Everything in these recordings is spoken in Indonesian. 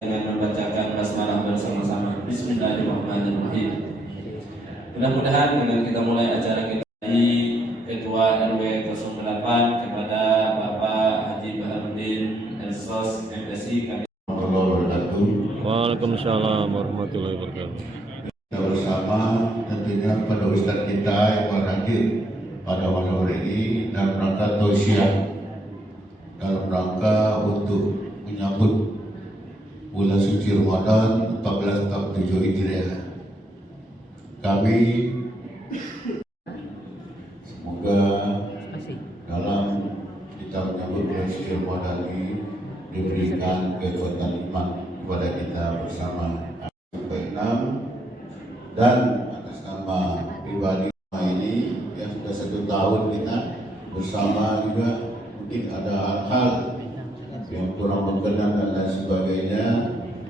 dengan membacakan basmalah bersama-sama. Bismillahirrahmanirrahim. Mudah-mudahan dengan kita mulai acara kita di Ketua RW 08 kepada Bapak Haji Baharudin Elsos MSI kami. Waalaikumsalam warahmatullahi wabarakatuh. Kita bersama tentunya pada Ustadz kita yang berhadir pada malam hari ini dalam rangka tausiah, dalam rangka untuk menyambut bulan suci Ramadan 1447 Hijriah. Kami semoga dalam kita menyambut bulan suci Ramadan ini diberikan kekuatan iman kepada kita bersama. Sampai 6 dan atas nama pribadi ini yang sudah 1 tahun kita bersama juga mungkin ada hal-hal yang kurang berkenan dan lain sebagainya.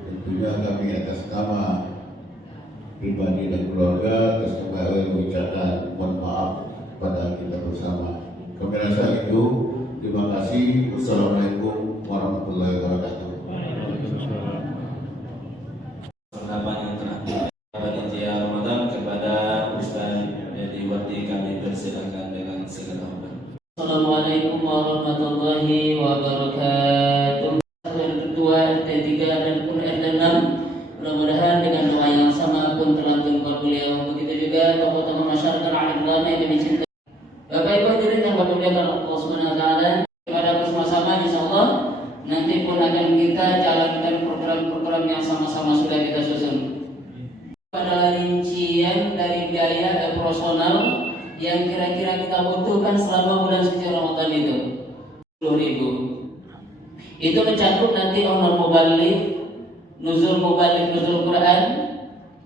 Tentunya kami atas nama pribadi dan keluarga atas nama mengucapkan mohon maaf pada kita bersama. Kami rasa itu. Terima kasih. Wassalamualaikum warahmatullahi wabarakatuh. Pertama yang terakhir panitia Ramadan kepada Ustaz Dedi Wati kami persilakan dengan segala hormat. Assalamualaikum warahmatullahi wabarakatuh. Ketua RT3 dan pun RT6, mudah-mudahan dengan doa yang sama pun terlantung kepada beliau. Begitu juga tokoh-tokoh masyarakat alim ulama yang kami cintai. Bapak Ibu hadirin yang dimuliakan Allah Subhanahu wa taala, kepada bersama-sama insyaallah nanti pun akan kita jalankan program-program yang sama-sama sudah kita susun. Pada rincian dari biaya operasional yang kira-kira kita butuhkan selama bulan suci Ramadan itu 10.000. Itu mencakup nanti honor mubalik, nuzul Quran,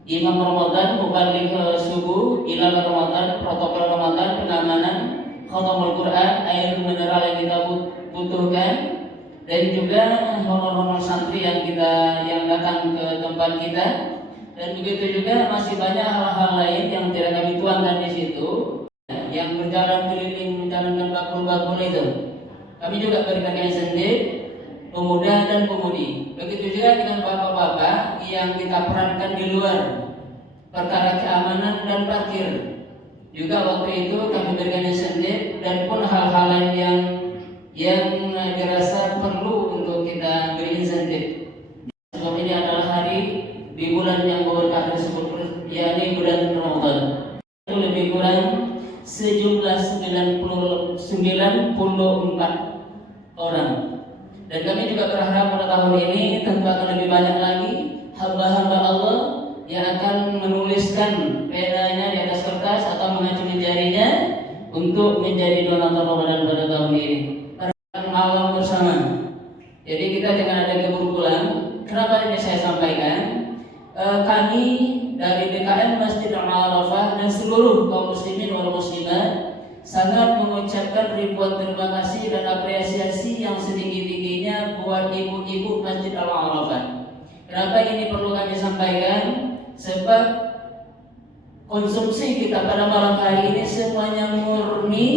imam Ramadan, mubalik subuh, ilal Ramadan, protokol Ramadan, pengamanan, khatamul Quran, air mineral yang kita butuhkan, dan juga honor-honor santri yang datang ke tempat kita. Dan begitu juga masih banyak hal-hal lain yang tidak kami tuangkan di situ, yang berjalan keliling menjalankan bakul-bakul itu. Kami juga berikan insentif pemuda dan pemudi. Begitu juga dengan bapak-bapak yang kita perankan di luar perkara keamanan dan parkir. Juga waktu itu kami berikan insentif dan pun hal-hal lain yang dirasa perlu untuk kita beri insentif. Sebab ini adalah hari di bulan yang berkah tersebut, yakni bulan Ramadan. Itu lebih kurang sejumlah 94 orang. Dan kami juga berharap pada tahun ini tentu akan lebih banyak lagi hamba-hamba Allah yang akan menuliskan penanya di atas kertas atau mengacungi jarinya untuk menjadi donatur Ramadan pada tahun ini. Malam bersama. Jadi kita jangan ada keburu pulang. Kenapa ini saya sampaikan? Kami dari DKM Masjid Al-Arafah dan seluruh kaum muslimin wal muslimat sangat mengucapkan ribuan terima kasih dan apresiasi yang setinggi-tingginya buat ibu-ibu Masjid Al-Arafah. Kenapa ini perlu kami sampaikan? Sebab konsumsi kita pada malam hari ini semuanya murni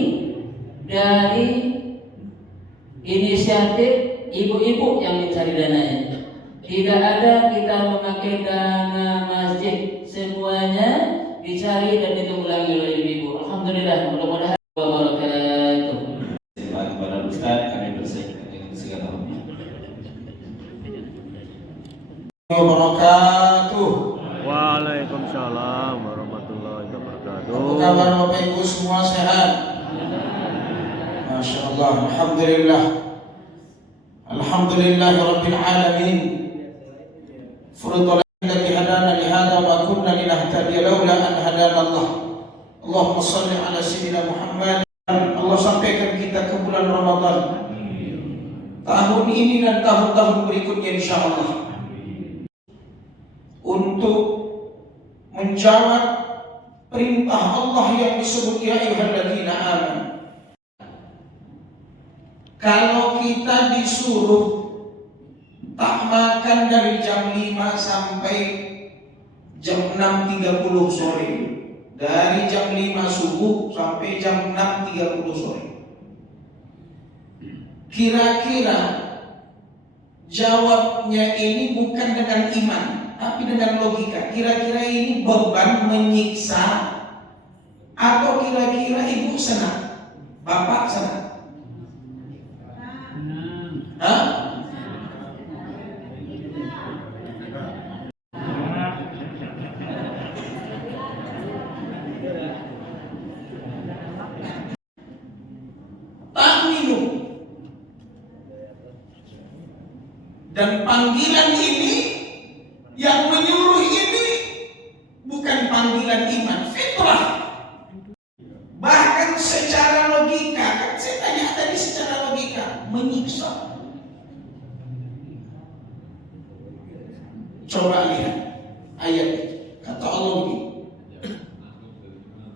dari inisiatif ibu-ibu yang mencari dananya. Tidak ada kita memakai dana masjid, semuanya dicari dan ditunggangi oleh ibu-ibu. Alhamdulillah, mudah-mudahan wabarakatuh. Kepada Ustaz kami persilakan dengan segala hormat. Wabarakatuh. Waalaikumsalam warahmatullahi wabarakatuh. Apa kabar Bapak Ibu semua, sehat? Masya Allah, Alhamdulillah. Alhamdulillahirabbil alamin. Furudul alladzi hadana li hadza wa kunna linahtadiya laula an hadana Allah. Allahumma shalli ala sayyidina Muhammad. Allah sampaikan kita ke bulan Ramadan tahun ini dan tahun-tahun berikutnya insyaallah untuk menjawab perintah Allah yang disebut ya ayyuhalladzina amanu. Kalau kita disuruh tak makan dari jam 5 sampai jam 6.30 sore, dari jam 5 subuh sampai jam 6.30 sore, kira-kira Jawabnya ini bukan dengan iman, tapi dengan logika. Kira-kira ini beban menyiksa atau kira-kira ibu senang? Bapak senang? Hah? Dan panggilan ini yang menyuruh ini bukan panggilan iman, fitrah. Bahkan secara logika, kan saya tanya tadi secara logika, menyiksa. Coba lihat ayat itu. Kata Allah begini.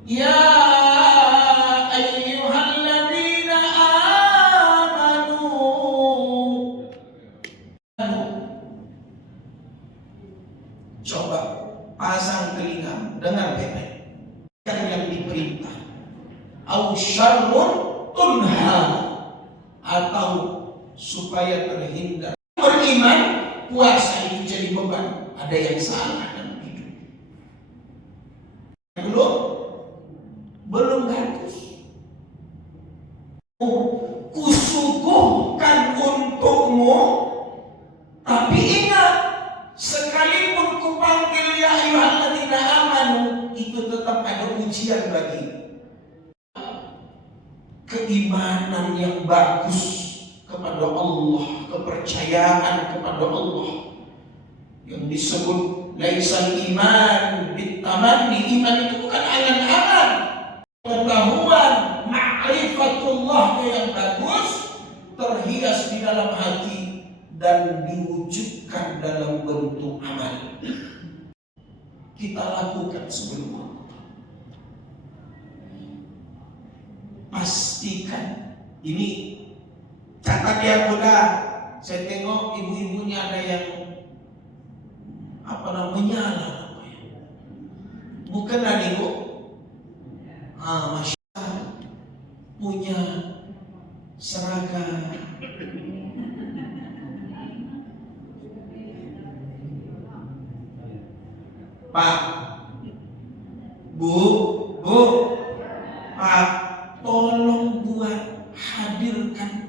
Ya coba pasang telinga, dengar baik-baik. Yang diperintah, au syarrun tunha, atau supaya terhindar. Beriman, puasa itu jadi beban. Ada yang salah dalam hidup. Belum bagus. Kusuguhkan untukmu, tapi ingat, sekalipun kupanggil ya ayyuhalladzina amanu, itu tetap ada ujian bagi keimanan yang bagus kepada Allah, kepercayaan kepada Allah yang disebut laisal iman bitamanni. Iman itu bukan angan-angan, pengetahuan, ma'rifatullah yang bagus terhias di dalam hati dan diwujudkan dalam bentuk amal. Kita lakukan sebelum Allah. Pastikan ini, catat ya muda. Saya tengok ibu-ibunya ada yang menyala bukan ada ibu. Masya Allah, punya seragam. Pak, Bu, Pak, tolong buat hadirkan,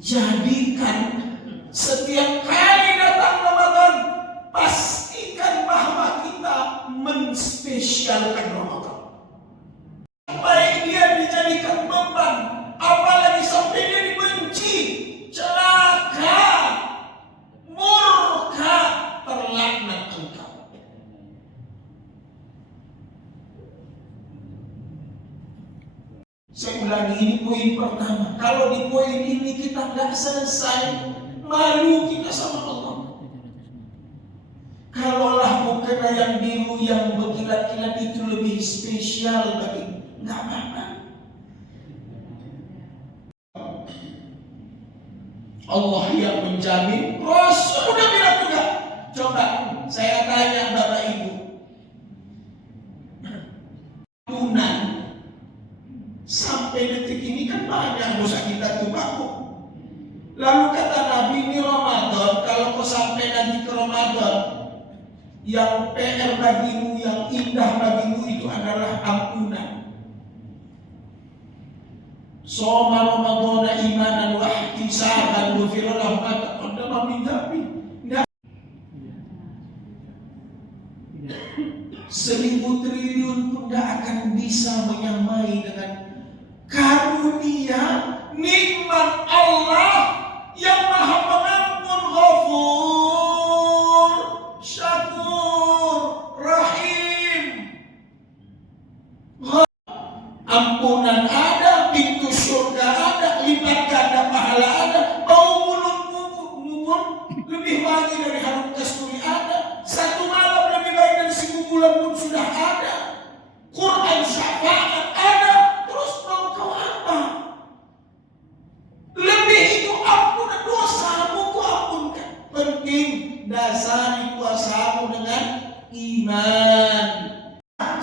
jadikan setiap kali datang Ramadan, pastikan bahwa kita menspesialkan Ramadan. Baik dia dijadikan beban, apalagi sampai dia dibenci, celaka, murka, terlaknat engkau. Saya ulangi, ini poin pertama. Kalau di poin ini kita nggak selesai, malu kita sama Allah. Kalaulah mukena yang biru yang berkilat-kilat itu lebih spesial bagi, nggak apa-apa. Allah yang menjamin, Rasul udah bilang juga. Coba saya tanya Bapak Ibu, tunan sampai detik ini kan banyak dosa kita tumpah. Lalu kata Nabi, ini Ramadan, kalau kau sampai nanti ke Ramadan, yang PR bagimu, yang indah bagimu itu adalah ampunan. Soma Ramadana imanan wa ihtisaban ghufira lahu ma taqaddama min dhanbi. 1000 triliun pun tidak akan bisa menyamai dengan karunia nikmat Allah yang Maha Pengampun, Ghafur, Syakur, Rahim. Ampunan ada, pintu surga ada, lipat ganda pahala ada, bau mulutmu pun lebih wangi dari harum kasturi ada, satu malam lebih baik dari 1000 bulan pun sudah ada, Quran syafaat ada. Terus mau kau apa? Lebih itu ampunan dosamu ku ampunkan. Penting dasari puasamu dengan iman.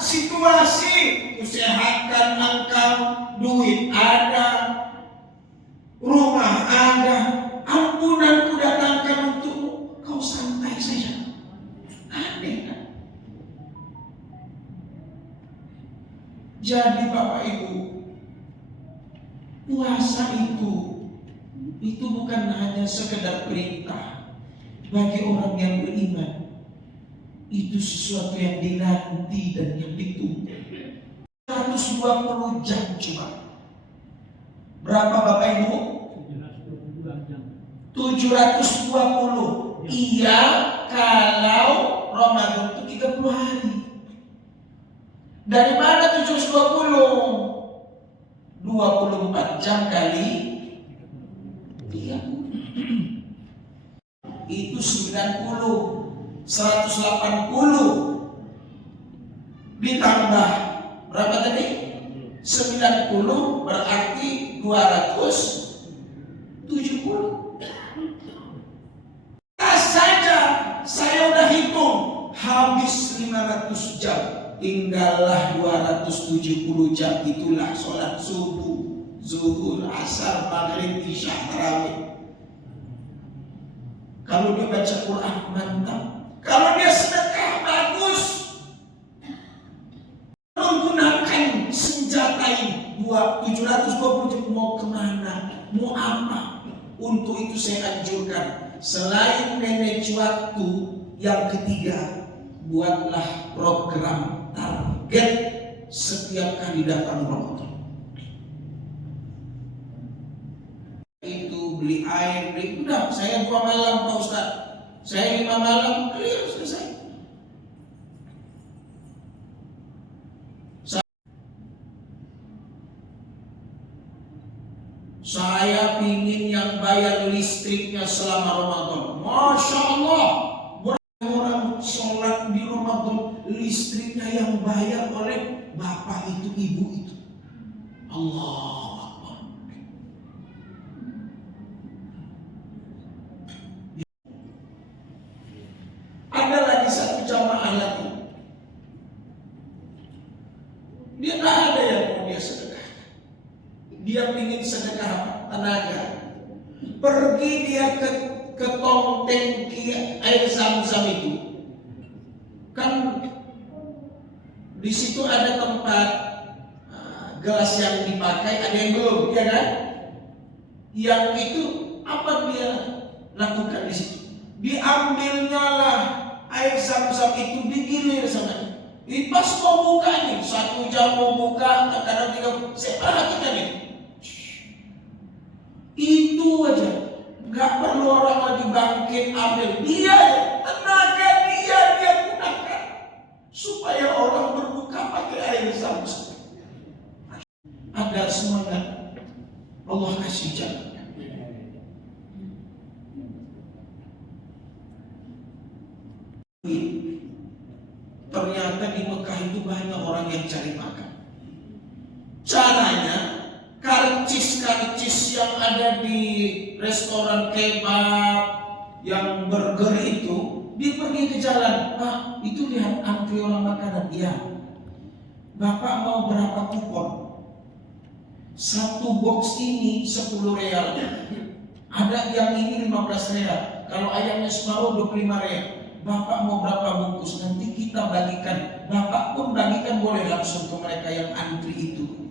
Situasi usahakan engkau, duit ada, rumah ada, ampunan ku datangkan Jadi Bapak Ibu, puasa itu bukan hanya sekedar perintah bagi orang yang beriman. Itu sesuatu yang dinanti dan yang ditunggu. 120 jam coba. Berapa Bapak Ibu? 720. Iya, kalau Ramadan itu 30 hari. Dari mana 720? 24 jam kali 30. Itu 90. 180 ditambah berapa tadi? 90 berarti 270. Saja saya udah hitung habis 500 jam, tinggallah 270 jam. Itulah sholat subuh, zuhur, asar, maghrib, isya, tarawih. Kalau dia baca Quran mantap, kalau dia sedekah bagus. Menggunakan senjata ini 720 mau kemana, mau apa? Untuk itu saya anjurkan, selain manage waktu, yang ketiga, buatlah program target setiap kali datang Ramadan. Itu beli air, beli, udah saya 2 malam Pak Ustaz, saya 5 malam, clear, selesai. Saya pingin yang bayar listriknya selama Ramadan. Masya Allah, orang sholat di Ramadan, listriknya yang bayar oleh bapak itu, ibu itu. Allah Akbar. Ada lagi satu jamaah lagi. Dia tak ada yang mau dia sedekah. Dia ingin sedekah tenaga. Pergi dia ke tong tangki air zam-zam itu. Kan di situ ada tempat gelas yang dipakai, ada yang belum, ya kan? Yang itu apa dia lakukan di situ? Diambilnya lah air zam-zam itu, digilir sana. Pas mau buka nih, 1 jam mau buka, kadang-kadang 3, saya perhatikan itu. Itu aja, nggak perlu orang lagi bangkit ambil, dia tenaga dia gunakan supaya orang berbuka pakai air zam-zam. Ada semangat, Allah kasih jalan. Ternyata di Mekah itu banyak orang yang cari makan. Caranya, karcis-karcis yang ada di restoran kebab, yang burger itu, dia pergi ke jalan. Pak, itu lihat antri orang makanan. Iya. Bapak mau berapa kupon? 1 box ini 10 real. Ada yang ini 15 real. Kalau ayamnya separuh 25 real. Bapak mau berapa bungkus? Nanti kita bagikan. Bapak pun bagikan, boleh langsung ke mereka yang antri itu.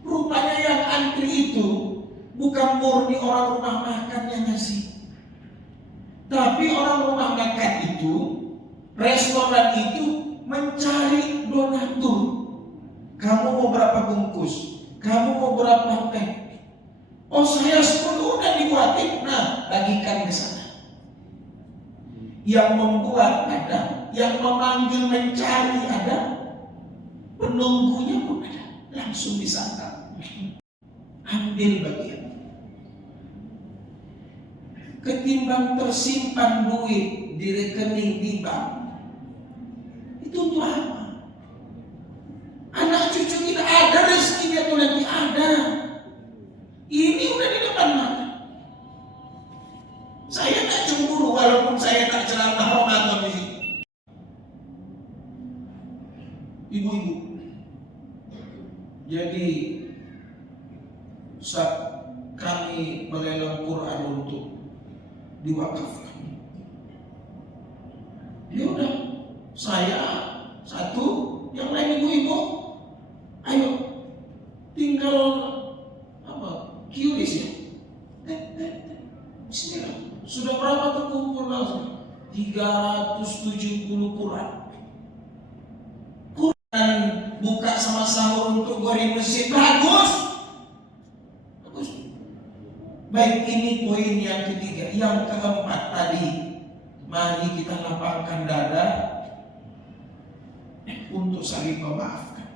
Rupanya yang antri itu bukan murni orang rumah makan yang ngasih, tapi orang rumah makan itu, restoran itu mencari donatur. Kamu mau berapa bungkus? Kamu mau berapa teh? Oh, saya 10 udah dibuatin. Nah, bagikan ke sana. Yang membuat ada, yang memanggil mencari ada, penunggunya pun ada. Langsung disantap, ambil bagian. Ketimbang tersimpan duit di rekening di bank, itu untuk apa? Anak cucu kita ada rezekinya tuh nanti ada. Ini udah di depan mata. Saya tak cemburu walaupun saya tak ceramah Ramadan ini. Ibu-ibu, jadi saat kami melelang Quran untuk diwakafkan, ya udah, saya 1, yang lain ibu-ibu, ayo 370 Quran. Quran buka sama sahur untuk goreng masjid, bagus. Bagus. Baik, ini poin yang ketiga. Yang keempat tadi, mari kita lapangkan dada untuk saling memaafkan,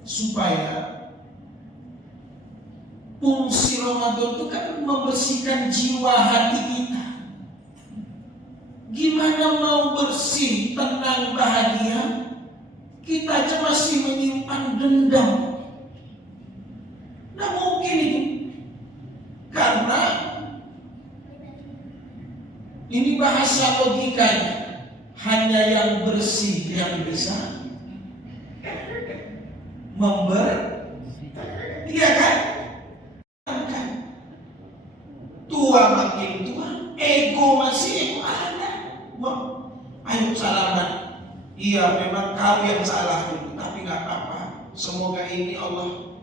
supaya fungsi Ramadan itu kan membersihkan jiwa hati kita. Gimana mau bersih, tenang, bahagia, kita aja masih menyimpan dendam? Nah mungkin itu karena ini bahasa logikanya, hanya yang bersih yang bisa iya kan? Tua makin tua, ego masih ego ada. Ayo salaman. Iya, memang kau yang salah dulu, tapi nggak apa-apa. Semoga ini Allah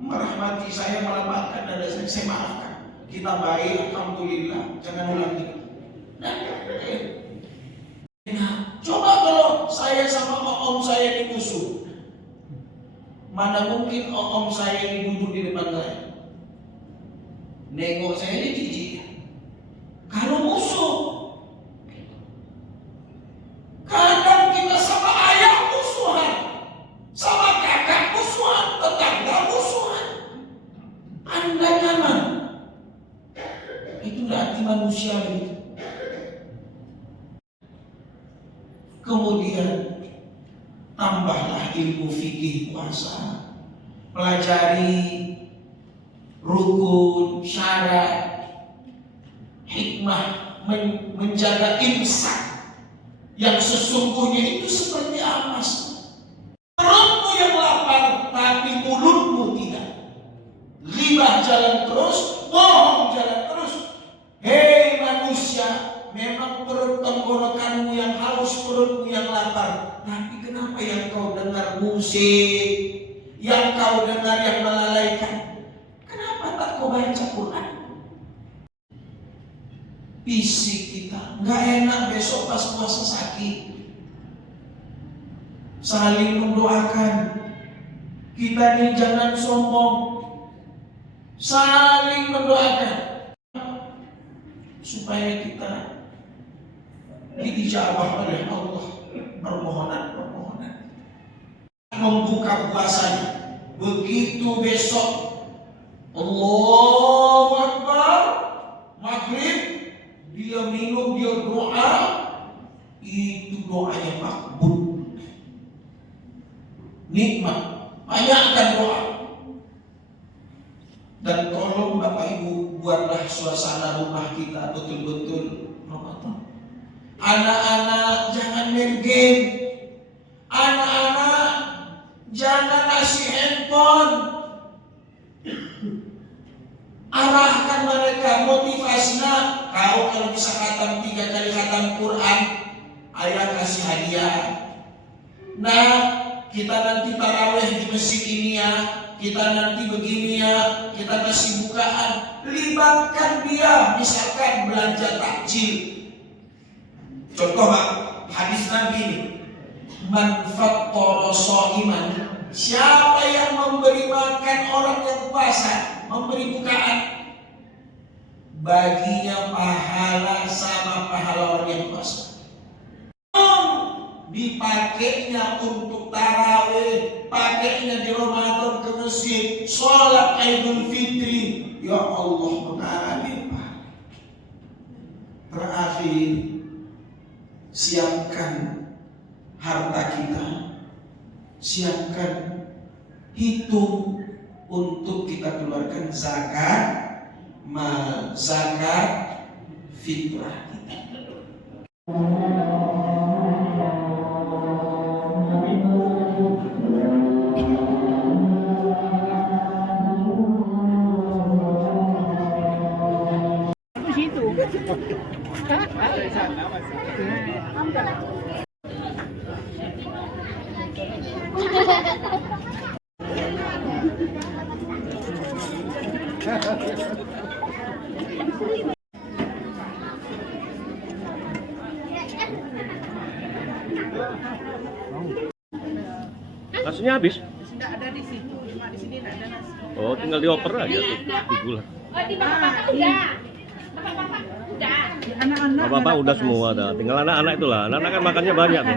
merahmati saya, melapangkan dada saya maafkan. Kita baik, alhamdulillah. Jangan ulangi. Nah, coba kalau saya sama om saya ini musuh, mana mungkin om saya ini duduk di depan saya, nengok saya ini jijik. Kalau musuh, kadang kita sama ayah musuhan, sama kakak musuhan, tetangga musuhan. Anda nyaman? Itu hati manusia itu. Kemudian tambahlah ilmu fikih puasa, pelajari rukun, syarat, hikmah, menjaga imsak yang sesungguhnya itu seperti apa? Perutmu yang lapar tapi mulutmu tidak. Ghibah jalan terus, bohong jalan terus. Hei manusia, memang perut tenggorokanmu yang haus, perutmu yang lapar. Tapi kenapa yang kau dengar musik, yang kau dengar yang melalaikan? Kenapa tak kau baca Quran? Fisik kita nggak enak, besok pas puasa sakit. Saling mendoakan. Kita ini jangan sombong. Saling mendoakan supaya kita diijabah oleh Allah permohonan-permohonan. Membuka puasanya. Begitu besok Allahu Akbar, maghrib, dia minum, dia doa, itu doanya makbul, nikmat, banyakkan doa. Dan tolong Bapak Ibu, buatlah suasana rumah kita betul-betul Ramadan. Anak-anak jangan main game, anak-anak jangan kasih handphone. Arahkan mereka, motivasinya. Kau kalau bisa khatam 3 kali khatam Quran, ayah kasih hadiah. Nah, kita nanti tarawih di masjid ini ya, kita nanti begini ya, kita kasih bukaan. Libatkan dia, misalkan belanja takjil. Contoh Pak, hadis Nabi ini, man fattara sha'iman, siapa yang memberi makan orang yang puasa, memberi bukaan, baginya pahala sama pahala orang yang puasa. Dipakainya untuk tarawih, pakainya di Ramadan ke masjid, sholat Idul Fitri. Ya Allah mengalir Pak. Terakhir, siapkan harta kita, siapkan, hitung untuk kita keluarkan zakat, zakat fitrah kita. Nasinya habis? Tidak ada di situ, cuma di sini tidak ada nasi. Oh, tinggal dioper aja tuh, digulai. Oh, di bapak-bapak udah. Bapak-bapak udah. Anak-anak. Bapak udah semua dah. Tinggal anak-anak itulah. Anak-anak kan makannya banyak tuh.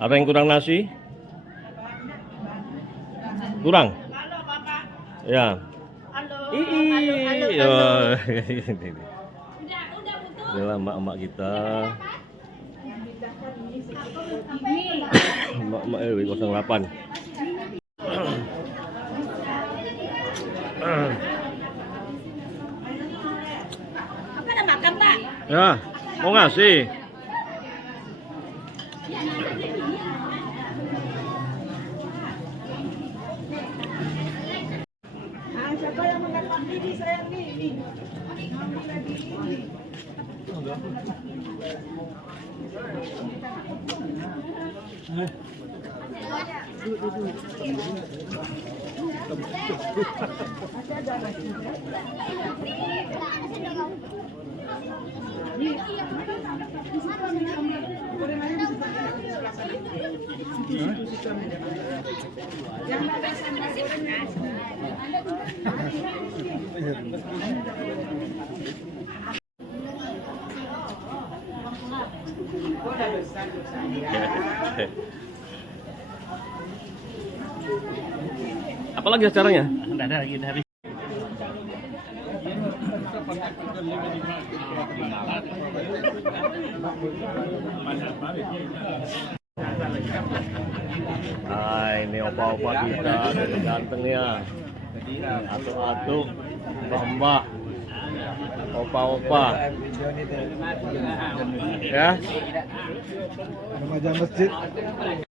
Ada yang kurang nasi? Kurang? Halo, Bapak. Ya. Halo. Ya. Udah betul. Inilah emak-emak kita. Emak-emak RW 08. Apa ada makan, Pak? Ya, mau ngasih. Siapa yang mendapat ini sayang nih? Ambil lagi ini. Apalagi acaranya? Enggak ada lagi habis. Ini opa-opa kita dari gantengnya. Atuk-atuk, mbah-mbah, opa-opa. Ya. Remaja masjid.